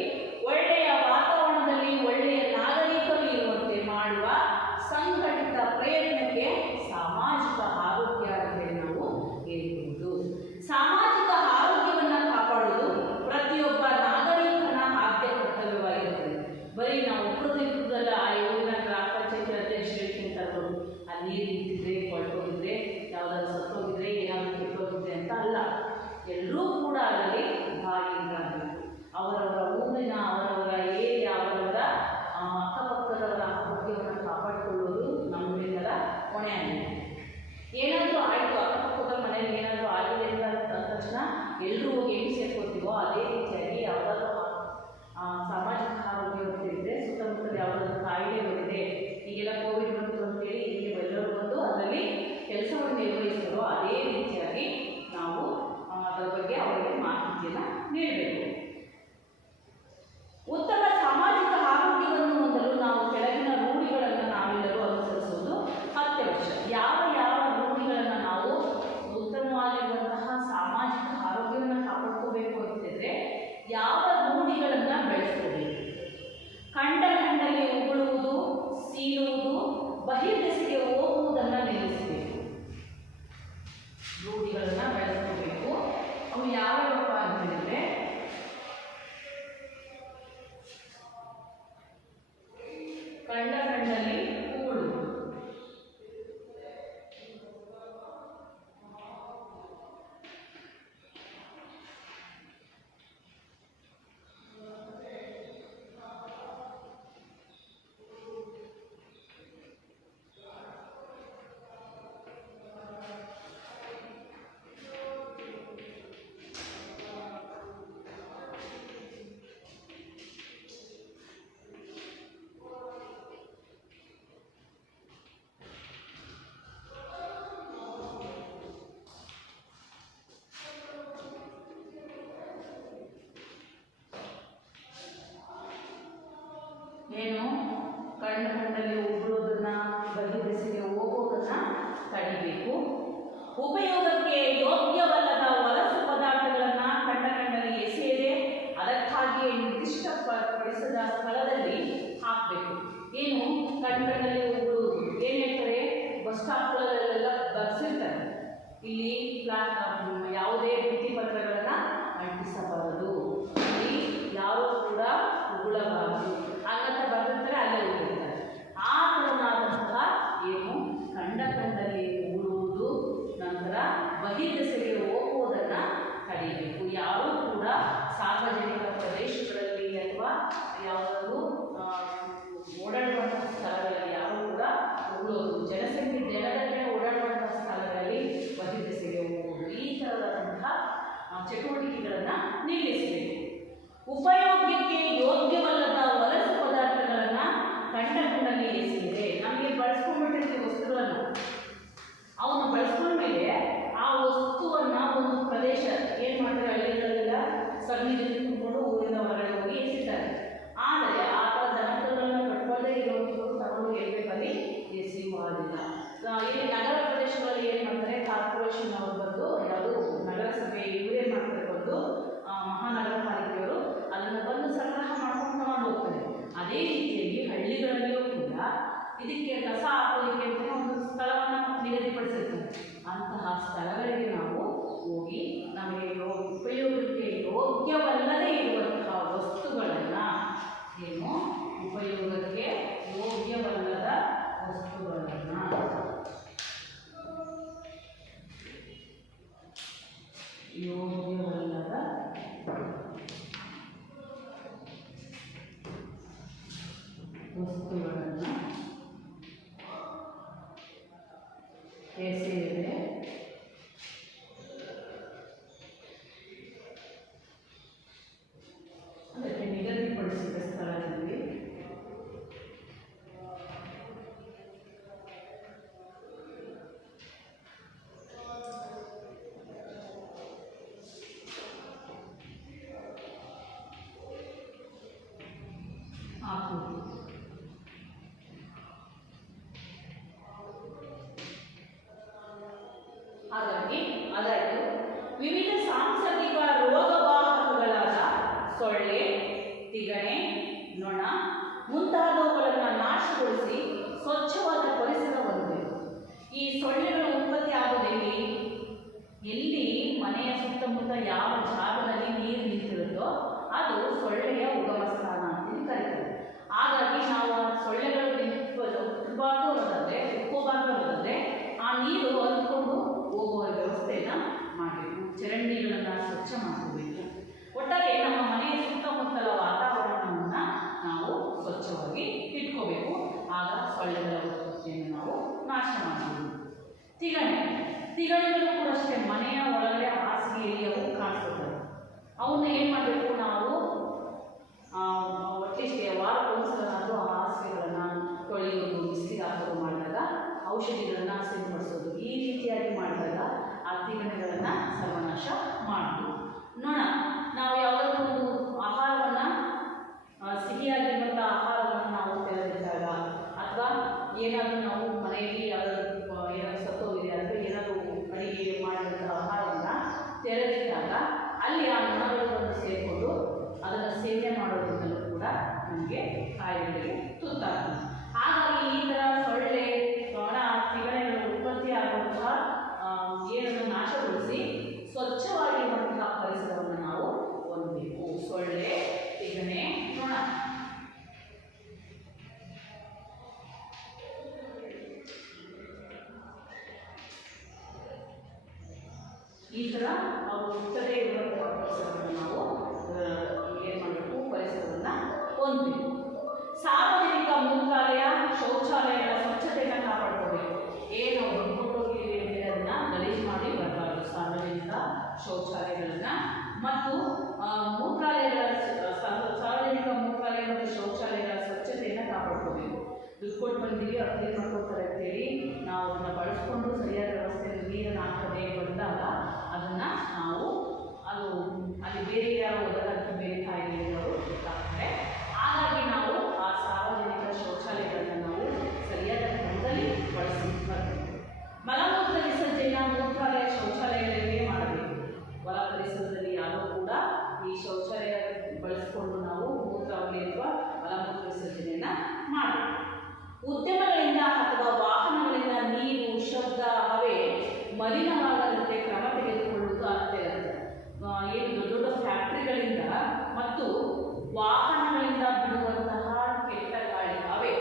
ಒಳ್ಳೆಯ ವಾತಾವರಣದಲ್ಲಿ ಒಳ್ಳೆಯ ನಾಗರಿಕರು ಇರುವಂತೆ ಮಾಡುವ ಸಂಘಟಿತ ಪ್ರಯತ್ನಕ್ಕೆ ಸಾಮಾಜಿಕ ಆರೋಗ್ಯ ಅಂತೇಳಿ ನಾವು ಹೇಳ್ಬೋದು. ಸಾಮಾಜಿಕ ಆರೋಗ್ಯವನ್ನು ಕಾಪಾಡುವುದು ಪ್ರತಿಯೊಬ್ಬ ನಾಗರಿಕನ ಆದ್ಯ ಕರ್ತವ್ಯವಾಗಿರುತ್ತದೆ. ಬರೀ ನಾವು ಒಬ್ಬರದಲ್ಲ ಆ ಊರಿನ ಗ್ರಾಮ ಪಂಚಾಯತ್ ಅಧ್ಯಕ್ಷರಿಗಿಂತ ಆ ನೀರು ನಿಂತಿದ್ರೆ, ಕೊಳ್ತೋಗಿದ್ರೆ, ಯಾವುದಾದ್ರು ಸತ್ತೋಗಿದ್ರೆ, ಏನಾದರೂ ಕೆಟ್ಟೋಗಿದ್ರೆ ಅಂತ ಅಲ್ಲ. ಎಲ್ಲರೂ ಕೂಡ ಅದರಲ್ಲಿ ಭಾಗಿಯಾಗಬೇಕು. ಅವರವರ ಊರಿನ, ಅವರವರ ಏರಿಯಾ, ಅವರವರ ಅಕ್ಕಪಕ್ಕದವರ ಆರೋಗ್ಯವನ್ನು ಕಾಪಾಡಿಕೊಳ್ಳುವುದು ನಮ್ಮೆಲ್ಲರ ಹೊಣೆಯಾಗಿದೆ. ಏನಾದರೂ ಆಯಿತು, ಅಕ್ಕಪಕ್ಕದ ಮನೆಯಲ್ಲಿ ಏನಾದರೂ ಆಗಿದೆ ಅಂತ ತಕ್ಷಣ ಎಲ್ಲರೂ ಹೋಗಿ ಹೆಂಗೆ ಸೇರ್ಕೊಳ್ತೀವೋ ಅದೇ ರೀತಿಯಾಗಿ ಯಾವುದಾದ್ರೂ ಸಾಮಾಜಿಕ ಆರೋಗ್ಯ ಇದ್ದರೆ, ಸುತ್ತಮುತ್ತಲು ಯಾವುದಾದ್ರೂ ಕಾಯಿಲೆ ಬಂದಿದೆ, ಈಗೆಲ್ಲ ಕೋವಿಡ್ ಬಂತು ಅಂತೇಳಿ ಇಲ್ಲಿ ಎಲ್ಲರೂ ಬಂದು ಅದರಲ್ಲಿ ಕೆಲಸವನ್ನು ನಿರ್ವಹಿಸಿದ್ರು, ಅದೇ ರೀತಿಯಾಗಿ ನಾವು ಅದರ ಬಗ್ಗೆ ಅವರಿಗೆ ಮಾಹಿತಿಯನ್ನು ನೀಡಬೇಕು. ಉತ್ತಮ ಸಾಮಾಜಿಕ ಆರೋಗ್ಯವನ್ನು ಹೊಂದಲು ನಾವು ಕೆಳಗಿನ ರೂಢಿಗಳನ್ನು ನಾವೆಲ್ಲರೂ ಅನುಸರಿಸುವುದು ಅತ್ಯವಶ್ಯ. ಯಾವ ಯಾವ ರೂಢಿಗಳನ್ನು ನಾವು ಉತ್ತಮವಾಗಿರುವಂತಹ ಸಾಮಾಜಿಕ ಆರೋಗ್ಯವನ್ನು ಕಾಪಾಡ್ಕೋಬೇಕು ಅಂತಿದ್ರೆ ಯಾವ ರೂಢಿಗಳನ್ನು ಬೆಳೆಸ್ಕೋಬೇಕು? ಕಂಡಲ್ಲಿ ಉಗುಳುವುದು, ಸೀಳುವುದು, ಬಹಿರ್ದೆಸೆಗೆ ಹೋಗುವುದನ್ನು ನಿಲ್ಲಿಸಬೇಕು. ರೂಢಿಗಳನ್ನು ಬೆಳೆಸ್ಕೋಬೇಕು. ಅವು ಯಾವ್ಯಾವಪ್ಪ ಅಂತ ಹೇಳಿದ್ರೆ, ಕಂಡಲ್ಲಿ ಉಗುಳುವುದು, ಏನು ಕಂಡಲ್ಲಿ ಉಗುಳೋದನ್ನ, ಬಹಿರ್ದೆಸೆಗೆ ಹೋಗೋದನ್ನ ತಡಿಬೇಕು. ಉಪಯೋಗಕ್ಕೆ ಯೋಗ್ಯವಲ್ಲದ ವಲಸು ಪದಾರ್ಥಗಳನ್ನು ಕಂಡಲ್ಲಿ ಎಸೆಯದೆ ಅದಕ್ಕಾಗಿಯೇ ನಿರ್ದಿಷ್ಟಪಡಿಸಿದ ಸ್ಥಳದಲ್ಲಿ ಹಾಕಬೇಕು. ಏನು ಕಂಡಲ್ಲಿ ಉಗುಳುವುದು? ಏನು ಹೇಳ್ತಾರೆ, ಬಸ್ ಸ್ಟಾಪ್ಗಳಲ್ಲೆಲ್ಲ ಬರ್ಸಿರ್ತಾರೆ, ಇಲ್ಲಿ ಯಾವುದೇ ಭಿತ್ತಿಪತ್ರಗಳನ್ನು ಅಂಟಿಸಬಾರದು, ಇಲ್ಲಿ ಯಾರೂ ಕೂಡ ಉಗುಳಬಾರದು ಹಾಗಂತ ಬರ್ದಿರ್ತಾರೆ, ಅಲ್ಲೇ ಉಗುಳ್ತಾರೆ. ಆ ಥರನಾದಂತಹ ಏನು ಕಂಡಲ್ಲಿ ಉಗುಳುವುದು, ನಂತರ ಬಹಿರ್ದೆಸೆಗೆ ಹೋಗುವುದನ್ನು ತಡೆಯಬೇಕು. ಯಾರೂ ಕೂಡ ವಸ್ತುಗಳನ್ನು ಎಸೆಯದೆ ಅದಕ್ಕೆ ನಿಗದಿಪಡಿಸಿದ ಸ್ಥಳದಲ್ಲಿ ಹಾಕುವುದು. ಹಾಗಾಗಿ ಅದಾಯಿತು. ವಿವಿಧ ಸಾಂಸರ್ಗಿಕ ರೋಗವಾಹಕಗಳಾದ ಸೊಳ್ಳೆ, ತಿಗಣೆ, ನೊಣ ಮುಂತಾದವುಗಳನ್ನು ನಾಶಗೊಳಿಸಿ ಸ್ವಚ್ಛವಾದ ಪರಿಸರವನ್ನು. ಈ ಸೊಳ್ಳೆಗಳು ಉತ್ಪತ್ತಿ ಆಗುವುದೆಲ್ಲಿ? ಎಲ್ಲಿ ಮನೆಯ ಸುತ್ತಮುತ್ತ ಯಾವ ಜಾಗದಲ್ಲಿ ನೀರು ನಿಂತಿರುತ್ತೋ ಅದು ಸೊಳ್ಳೆಯ ಉಗಮ ಸ್ಥಾನ ಅಂತ ಕರೀತಾರೆ. ಹಾಗಾಗಿ ನಾವು ಸೊಳ್ಳೆಗಳು ಉತ್ಕೋಬಾರ್ದು ಅನ್ನೋದಾದ್ರೆ ಆ ನೀರು ಹರಿದುಕೊಂಡು ಹೋಗುವ ವ್ಯವಸ್ಥೆಯನ್ನು ಮಾಡಬೇಕು. ಚರಂಡಿಗಳನ್ನು ಸ್ವಚ್ಛ ಮಾಡ್ಕೋಬೇಕು. ಒಟ್ಟಾರೆ ನಮ್ಮ ಮನೆಯ ಸುತ್ತಮುತ್ತಲ ವಾತಾವರಣವನ್ನು ನಾವು ಸ್ವಚ್ಛವಾಗಿ ಇಟ್ಕೋಬೇಕು. ಆಗ ಸೊಳ್ಳೆಗಳ ಉತ್ಪತ್ತಿಯನ್ನು ನಾವು ನಾಶ ಮಾಡಬಹುದು. ತಿಗಣೆಗಳು ಕೂಡ ಅಷ್ಟೇ ಮನೆಯ ಒಳಗಡೆ ಹಾಸಿಗೆಯಲ್ಲಿ ಅವು ಕಾಣಿಸ್ಕೊಳ್ತವೆ. ಅವನ್ನ ಏನು ಮಾಡಬೇಕು ನಾವು ಒಟ್ಟಿಗೆ ವಾರಕ್ಕೊಂದ್ಸಲನಾದರೂ ಆ ಹಾಸಿಗೆಗಳನ್ನು ತೊಳೆಯೋದು, ಬಿಸಿಲಿಗೆ ಹಾಕೋದು ಮಾಡಿದಾಗ ಔಷಧಿಗಳನ್ನು ಸಿಂಪಡಿಸೋದು, ಈ ರೀತಿಯಾಗಿ ಮಾಡಿದಾಗ ಆ ತಿಗಣೆಗಳನ್ನು ಸರ್ವನಾಶ ಮಾಡಬಹುದು. ನೊಣ, ನಾವು ಯಾವುದಾದ್ರೂ ಒಂದು ಆಹಾರವನ್ನು ಸಿಹಿಯಾಗಿರುವಂಥ ಆಹಾರವನ್ನು ನಾವು ತೆರೆದಿದ್ದಾಗ ಅಥವಾ ಏನಾದರೂ ನಾವು ಮನೆಯಲ್ಲಿ ಏನಾದರೂ ಸತ್ತೋಗಿದೆ ಅಂದರೆ ಏನಾದರೂ ಅಡಿಗೆ ಮಾಡಿದಂಥ ಆಹಾರವನ್ನು ತೆರೆದಿದ್ದಾಗ ಅಲ್ಲಿ ಆ ನೊಣಗಳು ಬಂದು ಸೇರಿಕೊಂಡು ಅದನ್ನು ಸೇವನೆ ಮಾಡೋದ್ರಿಂದಲೂ ಕೂಡ ನಮಗೆ ಕಾಯಿಲೆಗಳಿಗೆ ತುತ್ತಾಗ್ತದೆ. ಹಾಗಾಗಿ ಈ ಥರ ಸೊಳ್ಳೆ, ನೊಣ, ತಿಗಣೆಗಳು ಉತ್ಪತ್ತಿ ಆಗುವಂತಹ ಏನನ್ನು ನಾಶಗೊಳಿಸಿ ಸ್ವಚ್ಛವಾಗಿರುವಂತಹ ಪರಿಸರವನ್ನು ನಾವು ಹೊಂದಬೇಕು. ಸೊಳ್ಳೆ, ತಿಗಣೆ, ನೊಣ. ಈ ಥರ ಅವು ಹುಟ್ಟದೇ ಇರುವಂತಹ ಪರಿಸರವನ್ನು ನಾವು ಏನು ಮಾಡಬೇಕು? ಪರಿಸರವನ್ನು ಹೊಂದಬೇಕು. ಸಾರ್ವಜನಿಕ ಮೂತ್ರಾಲಯ, ಶೌಚಾಲಯಗಳ ಸ್ವಚ್ಛತೆಯನ್ನು ಕಾಪಾಡ್ಕೋಬೇಕು. ಏನು ಹೊಂದ್ಕೊಂಡೋಗಿದ್ದೀವಿ ಅಂದರೆ ಅದನ್ನು ಗಲೀಜು ಮಾಡಿ ಬರಬಾರ್ದು. ಸಾರ್ವಜನಿಕ ಶೌಚಾಲಯಗಳನ್ನು ಮತ್ತು ಸಾರ್ವಜನಿಕ ಮೂತ್ರಾಲಯ ಮತ್ತು ಶೌಚಾಲಯಗಳ ಸ್ವಚ್ಛತೆಯನ್ನು ಕಾಪಾಡ್ಕೋಬೇಕು. ದುಡ್ಡು ಕೊಟ್ಟು ಬಂದೀವಿ ಅಪ್ಲೈ ಮಾಡ್ಕೊಳ್ತಾರೆ ಅಂತೇಳಿ ನಾವು ಅದನ್ನು ಬಳಸ್ಕೊಂಡು ಸರಿಯಾದ ವ್ಯವಸ್ಥೆಯಲ್ಲಿ ನೀರನ್ನು ಹಾಕದೆ ಬಂದಾಗ ಅದನ್ನು ನಾವು ಅಲ್ಲಿ ಬೇರೆ ಯಾರು ಓದೋದಕ್ಕೆ ಬೇರೆ ಕಾಯಿಲೆಗಳು ಗೊತ್ತಾಗ್ತದೆ. ಹಾಗಾಗಿ ನಾವು ಆ ಸಾರ್ವಜನಿಕ ಶೌಚಾಲಯಗಳನ್ನು ನಾವು ಸರಿಯಾದ ಕ್ರಮದಲ್ಲಿ ಬಳಸಿ ಬರಬೇಕು. ಮಲಮೂತ್ರ ವಿಸರ್ಜನೆಯ ಮೂತ್ರಾಲಯ ಶೌಚಾಲಯಗಳಲ್ಲೇ ಮಾಡಬೇಕು. ಹೊರ ಪರಿಸರದಲ್ಲಿ ಯಾರೂ ಕೂಡ ಈ ಶೌಚಾಲಯ ಬಳಸಿಕೊಂಡು ನಾವು ಮೂತ್ರವಾಗಿ ಅಥವಾ ಮಲಮೂತ್ರ ವಿಸರ್ಜನೆಯನ್ನು ಮಾಡಬೇಕು. ಉದ್ಯಮಗಳಿಂದ ಅಥವಾ ವಾಹನಗಳಿಂದ ನೀರು, ಶಬ್ದ, ಹವೆ ಮಲಿನವಾಗದಂತೆ ಕ್ರಮ ತೆಗೆದುಕೊಳ್ಳುವುದು ಅಗತ್ಯ ಇರುತ್ತೆ. ಏನು ದೊಡ್ಡ ದೊಡ್ಡ ಫ್ಯಾಕ್ಟ್ರಿಗಳಿಂದ ಮತ್ತು ವಾಹನಗಳಿಂದ ಬಿಡುವಂತಹ ಕೆಟ್ಟ ಗಾಳಿ, ಹವೆ,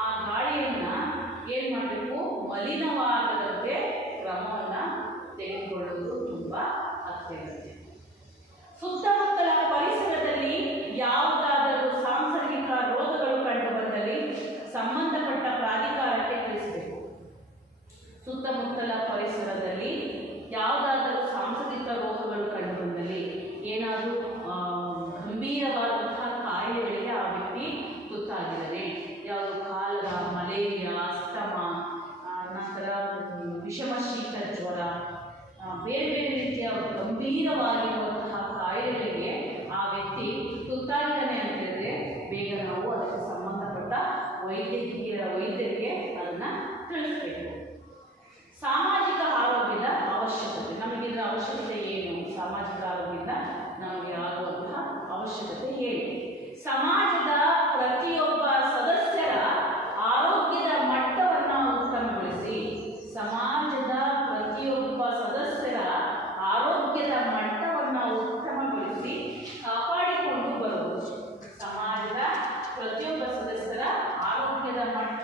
ಆ ಗಾಳಿಯನ್ನು ಏನು ಮಾಡಬೇಕು? ಮಲಿನವಾಗದಂತೆ ಕ್ರಮವನ್ನು ತೆಗೆದುಕೊಳ್ಳುವುದು ತುಂಬ ಅತ್ಯಗತ್ಯ. ಸುತ್ತಮುತ್ತಲ ಪರಿಸರದಲ್ಲಿ ಯಾವುದಾದರೂ ಸಾಂಸರ್ಗಿಕ ರೋಗಗಳು ಕಂಡುಬಂದಲ್ಲಿ ಸಂಬಂಧಪಟ್ಟ ಪ್ರಾಧಿಕಾರಕ್ಕೆ ತಿಳಿಸಬೇಕು. ಸುತ್ತಮುತ್ತಲ ಪರಿಸರದಲ್ಲಿ ಯಾವುದಾದರೂ ಸಾಂಸರ್ಗಿಕ ರೋಗಗಳು ಕಂಡುಬಂದಲ್ಲಿ, ಏನಾದರೂ ಗಂಭೀರವಾದಂತಹ ಕಾಯಿಲೆಗಳಿಗೆ ಆ ವ್ಯಕ್ತಿ ತುತ್ತಾಗಿದ್ದಾನೆ, ಯಾವುದು ಕಾಲರ, ಮಲೇರಿಯಾ, ಅಸ್ತಮಾ, ನಂತರ ವಿಷಮ ಶೀತ ಜ್ವರ, ಬೇರೆ ಬೇರೆ ರೀತಿಯ ಗಂಭೀರವಾಗಿರುವಂತಹ ಕಾಯಿಲೆಗಳಿಗೆ ಆ ವ್ಯಕ್ತಿ ತುತ್ತಾಗಿದ್ದಾನೆ ಅಂತ ಹೇಳಿದ್ರೆ ಬೇಗ ನಾವು ಅದಕ್ಕೆ ಸಂಬಂಧಪಟ್ಟ ವೈದ್ಯರಿಗೆ ಅದನ್ನು ತಿಳಿಸ್ಬೇಕು. ಸಾಮಾಜಿಕ ಆರೋಗ್ಯದ ಅವಶ್ಯಕತೆ. ನಮಗಿದರ ಅವಶ್ಯಕತೆ ಏನು? ಸಾಮಾಜಿಕ ಆರೋಗ್ಯದಿಂದ ನಮಗೆ ಆಗುವಂತಹ ಅವಶ್ಯಕತೆ ಏನು? ಸಮಾಜದ ಪ್ರತಿಯೊಬ್ಬ ಸದಸ್ಯರ ಆರೋಗ್ಯದ ಮಟ್ಟವನ್ನು ಉತ್ತಮಗೊಳಿಸಿ. ಸಮಾಜದ ಪ್ರತಿಯೊಬ್ಬ ಸದಸ್ಯರ ಆರೋಗ್ಯದ ಮಟ್ಟವನ್ನು ಉತ್ತಮಗೊಳಿಸಿ ಕಾಪಾಡಿಕೊಂಡು ಬರುವುದು. ಸಮಾಜದ ಪ್ರತಿಯೊಬ್ಬ ಸದಸ್ಯರ ಆರೋಗ್ಯದ ಮಟ್ಟ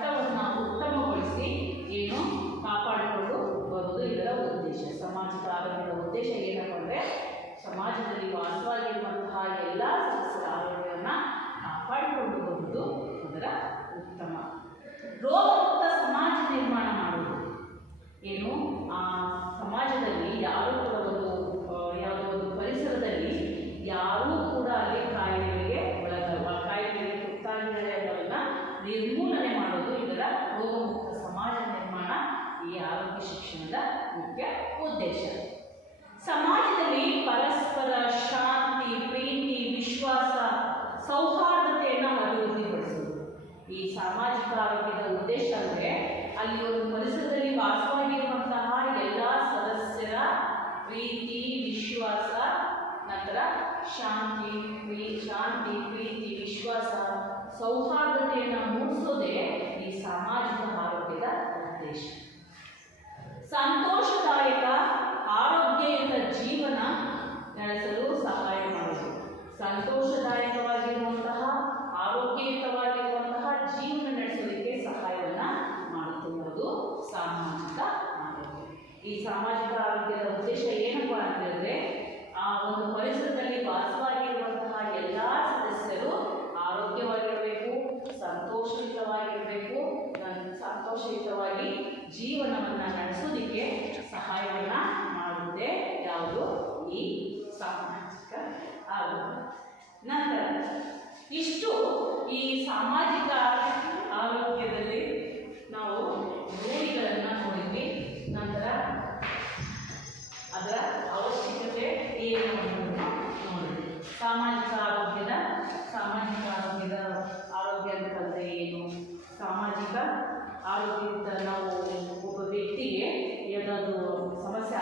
ಸೌಹಾರ್ದತೆಯನ್ನು ಅಭಿವೃದ್ಧಿಪಡಿಸೋದು. ಈ ಸಾಮಾಜಿಕ ಆರೋಗ್ಯದ ಉದ್ದೇಶ ಅಂದರೆ ಅಲ್ಲಿ ಒಂದು ಪರಿಸರದಲ್ಲಿ ವಾಸವಾಗಿರುವಂತಹ ಎಲ್ಲ ಸದಸ್ಯರ ಪ್ರೀತಿ, ವಿಶ್ವಾಸ, ನಂತರ ಶಾಂತಿ, ಪ್ರೀತಿ, ವಿಶ್ವಾಸ, ಸೌಹಾರ್ದತೆಯನ್ನು ಮೂಡಿಸೋದೇ ಈ ಸಾಮಾಜಿಕ ಆರೋಗ್ಯದ ಉದ್ದೇಶ. ಸಂತೋಷದಾಯಕ ಆರೋಗ್ಯಯುತ ಜೀವನ ನಡೆಸಲು ಸಹಾಯ ಮಾಡುವುದು. ಸಂತೋಷದಾಯಕವಾಗಿರುವಂತಹ ಆರೋಗ್ಯಯುತವಾಗಿರುವಂತಹ ಜೀವನ ನಡೆಸೋದಕ್ಕೆ ಸಹಾಯವನ್ನು ಮಾಡುತ್ತಿರುವುದು ಸಾಮಾಜಿಕ ಆರೋಗ್ಯ. ಈ ಸಾಮಾಜಿಕ ಆರೋಗ್ಯದ ಉದ್ದೇಶ ಏನಪ್ಪ ಅಂತ ಹೇಳಿದ್ರೆ, ಆ ಒಂದು ಪರಿಸರದಲ್ಲಿ ವಾಸವಾಗಿರುವಂತಹ ಎಲ್ಲ ಸದಸ್ಯರು ಆರೋಗ್ಯವಾಗಿರಬೇಕು, ಸಂತೋಷಯುತವಾಗಿರಬೇಕು, ಸಂತೋಷಯುತವಾಗಿ ಜೀವನವನ್ನು ನಡೆಸೋದಕ್ಕೆ ಸಹಾಯವನ್ನು ಮಾಡುತ್ತೆ ಯಾವುದು ಈ ಸಾಮಾಜಿಕ ಆರೋಗ್ಯ. ನಂತರ ಇಷ್ಟು ಈ ಸಾಮಾಜಿಕ ಆರೋಗ್ಯದಲ್ಲಿ ನಾವು ರೂಢಿಗಳನ್ನು ನೋಡಿದ್ವಿ. ನಂತರ ಅದರ ಅವಶ್ಯಕತೆ ಏನು ಅನ್ನೋದನ್ನು ನೋಡಿದ್ವಿ. ಸಾಮಾಜಿಕ ಆರೋಗ್ಯದ ಆರೋಗ್ಯ ಅಂತಂದರೆ ಏನು? ಸಾಮಾಜಿಕ ಆರೋಗ್ಯದಿಂದ ನಾವು ಒಬ್ಬ ವ್ಯಕ್ತಿಗೆ ಏನಾದರೂ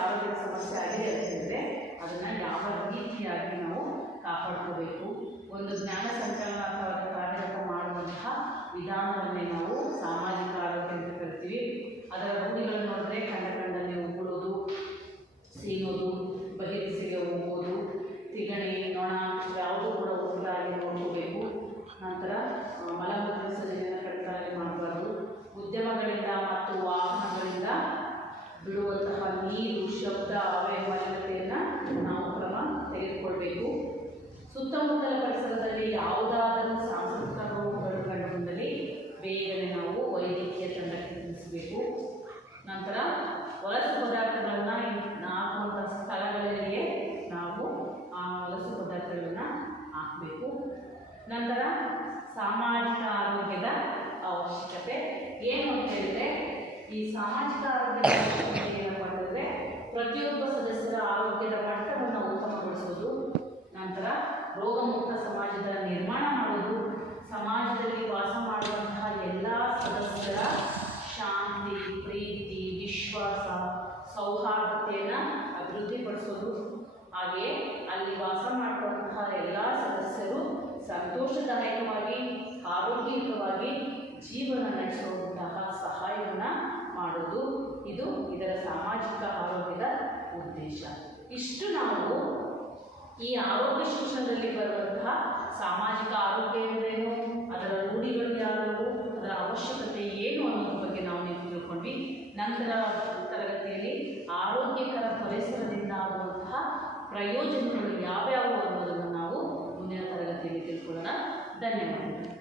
ಆರೋಗ್ಯದ ಸಮಸ್ಯೆ ಆಗಿದೆ ಅಂತಂದರೆ ಅದನ್ನು ಯಾವ ರೀತಿಯಾಗಿ ನಾವು ಕಾಪಾಡ್ಕೋಬೇಕು, ಒಂದು ಜ್ಞಾನ ಸಂಕಲನ ಅಥವಾ ಕಾರ್ಯಗತ ಮಾಡುವಂತಹ ವಿಧಾನವನ್ನೇ ನಾವು ಸಾಮಾಜಿಕ ಆರೋಗ್ಯ ಅಂತ ಕರಿತೀವಿ. ಅದರ ರೂಢಿಗಳನ್ನು ನೋಡಿದ್ರೆ ಕಂಡಲ್ಲಿ ಉಗುಳೋದು, ಸೀನೋದು, ಬಹಿರಿಸಿಗೆ ಹೋಗೋದು, ತಿಗಣೆ, ನೊಣ ಯಾವುದೂ ಕೂಡ ಉಗುಳಾಗಿ ನೋಡ್ಕೋಬೇಕು. ನಂತರ ಮಲಮೂತ್ರ ವಿಸರ್ಜನೆಯನ್ನು ಕಡ್ಡಾಯ ಮಾಡಬಾರ್ದು. ಉದ್ಯಮಗಳಿಂದ ಮತ್ತು ವಾಹನಗಳಿಂದ ಬಿಡುವಂತಹ ನೀರು, ಶಬ್ದ, ಮಲಿನತೆಯನ್ನು ನಾವು ಕ್ರಮ ತೆಗೆದುಕೊಳ್ಬೇಕು. ಸುತ್ತಮುತ್ತಲ ಪರಿಸರದಲ್ಲಿ ಯಾವುದಾದರೂ ಸಾಂಸ್ಕೃತಿಕ ರೋಗಗಳು ಕಂಡುಬಂದಲ್ಲಿ ಬೇಗನೆ ನಾವು ವೈದ್ಯಕೀಯ ತಂಡಕ್ಕೆ ತಿಳಿಸಬೇಕು. ನಂತರ ವಲಸು ಪದಾರ್ಥಗಳನ್ನು ಹಾಕುವಂಥ ಸ್ಥಳಗಳಲ್ಲಿಯೇ ನಾವು ಆ ವಲಸು ಪದಾರ್ಥಗಳನ್ನು ಹಾಕಬೇಕು. ನಂತರ ಸಾಮಾಜಿಕ ಆರೋಗ್ಯದ ಅವಶ್ಯಕತೆ ಏನು ಅಂತ ಹೇಳಿದರೆ, ಈ ಸಾಮಾಜಿಕ ಆರೋಗ್ಯದ ಅವಶ್ಯಕತೆ ಏನಪ್ಪ ಅಂತಂದರೆ ಪ್ರತಿಯೊಬ್ಬ ಸದಸ್ಯರ ಆರೋಗ್ಯದ ಮಟ್ಟವನ್ನು ಉತ್ತಮಗೊಳಿಸೋದು, ನಂತರ ರೋಗಮುಕ್ತ ಸಮಾಜದ ನಿರ್ಮಾಣ ಮಾಡೋದು, ಸಮಾಜದಲ್ಲಿ ವಾಸ ಮಾಡುವಂತಹ ಎಲ್ಲ ಸದಸ್ಯರ ಶಾಂತಿ, ಪ್ರೀತಿ, ವಿಶ್ವಾಸ, ಸೌಹಾರ್ದತೆಯನ್ನು ಅಭಿವೃದ್ಧಿಪಡಿಸೋದು, ಹಾಗೆಯೇ ಅಲ್ಲಿ ವಾಸ ಮಾಡುವಂತಹ ಎಲ್ಲ ಸದಸ್ಯರು ಸಂತೋಷದಾಯಕವಾಗಿ ಆರೋಗ್ಯಯುತವಾಗಿ ಜೀವನ ನಡೆಸುವಂತಹ ಸಹಾಯವನ್ನು ಮಾಡೋದು. ಇದು ಇದರ ಸಾಮಾಜಿಕ ಆರೋಗ್ಯದ ಉದ್ದೇಶ. ಇಷ್ಟು ನಾವು ಈ ಆರೋಗ್ಯ ಶಿಕ್ಷಣದಲ್ಲಿ ಬರುವಂತಹ ಸಾಮಾಜಿಕ ಆರೋಗ್ಯ ಎಂದರೇನು, ಅದರ ರೂಢಿಗಳು ಯಾವುವು, ಅದರ ಅವಶ್ಯಕತೆ ಏನು ಅನ್ನೋದ್ರ ಬಗ್ಗೆ ನಾವು ತಿಳ್ಕೊಂಡ್ವಿ. ನಂತರ ತರಗತಿಯಲ್ಲಿ ಆರೋಗ್ಯಕರ ಪರಿಸರದಿಂದ ಆಗುವಂತಹ ಪ್ರಯೋಜನಗಳು ಯಾವ್ಯಾವು ಅನ್ನೋದನ್ನು ನಾವು ಮುಂದಿನ ತರಗತಿಯಲ್ಲಿ ತಿಳ್ಕೊಳ್ಳೋಣ. ಧನ್ಯವಾದಗಳು.